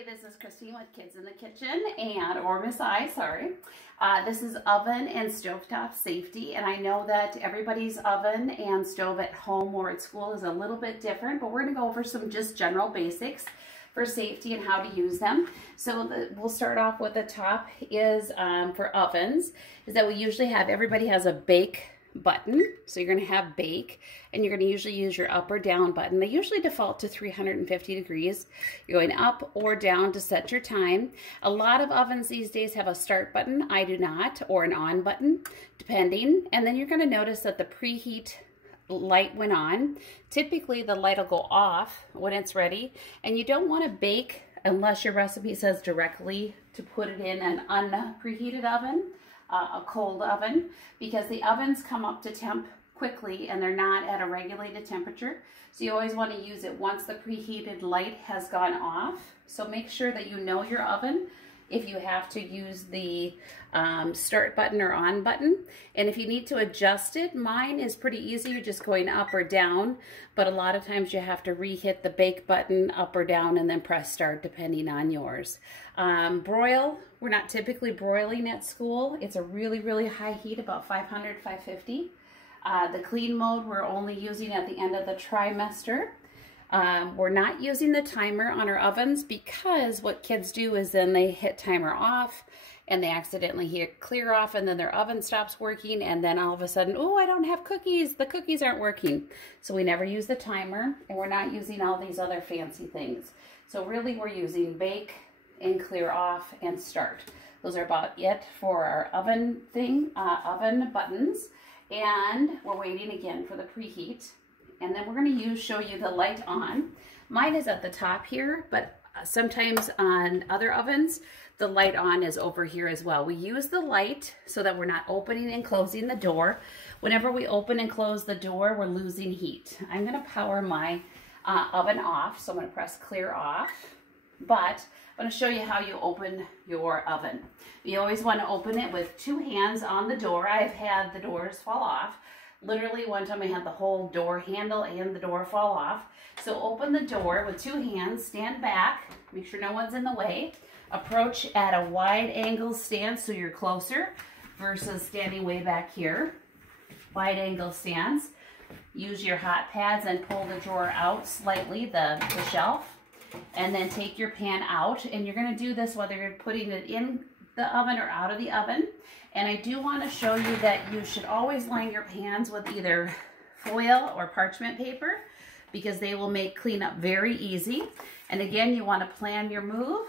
Hey, this is Christine with Kids in the Kitchen, or Miss I, sorry. This is oven and stovetop safety, and I know that everybody's oven and stove at home or at school is a little bit different, but we're going to go over some just general basics for safety and how to use them. So we'll start off with the top is for ovens, is that we usually have, everybody has a bake button. So you're going to have bake, and you're going to usually use your up or down button. They usually default to 350 degrees. You're going up or down to set your time. A lot of ovens these days have a start button. I do not, or an on button, depending. And then you're going to notice that the preheat light went on. Typically the light will go off when it's ready, and you don't want to bake unless your recipe says directly to put it in an unpreheated oven. A cold oven, because the ovens come up to temp quickly and they're not at a regulated temperature. So you always want to use it once the preheated light has gone off. So make sure that you know your oven if you have to use the start button or on button. And if you need to adjust it, mine is pretty easy. You're just going up or down, but a lot of times you have to re-hit the bake button up or down and then press start depending on yours. Broil, we're not typically broiling at school. It's a really, really high heat, about 500, 550. The clean mode we're only using at the end of the trimester. We're not using the timer on our ovens because what kids do is then they hit timer off and they accidentally hit clear off, and then their oven stops working, and then all of a sudden, oh, I don't have cookies. The cookies aren't working. So we never use the timer, and we're not using all these other fancy things. So really we're using bake and clear off and start. Those are about it for our oven oven buttons. And we're waiting again for the preheat. And then we're going to show you the light on. Mine is at the top here, but sometimes on other ovens, the light on is over here as well. We use the light so that we're not opening and closing the door. Whenever we open and close the door, we're losing heat. I'm going to power my oven off, so I'm going to press clear off. But I'm going to show you how you open your oven. You always want to open it with two hands on the door. I've had the doors fall off. Literally one time I had the whole door handle and the door fall off. So open the door with two hands, stand back, make sure no one's in the way. Approach at a wide angle stance so you're closer versus standing way back here. Wide angle stance. Use your hot pads and pull the drawer out slightly, the shelf. And then take your pan out, and you're going to do this whether you're putting it in the oven or out of the oven. And I do want to show you that you should always line your pans with either foil or parchment paper, because they will make cleanup very easy. And again, you want to plan your move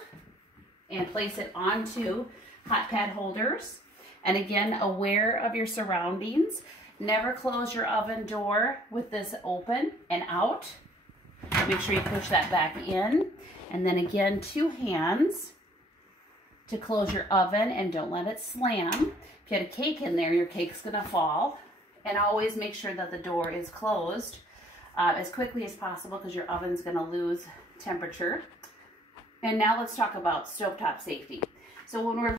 and place it onto hot pad holders. And again, aware of your surroundings. Never close your oven door with this open and out. Make sure you push that back in. And then again, two hands to close your oven, and don't let it slam. If you had a cake in there, your cake's gonna fall. And always make sure that the door is closed as quickly as possible, because your oven's gonna lose temperature. And now let's talk about stovetop safety. So when we're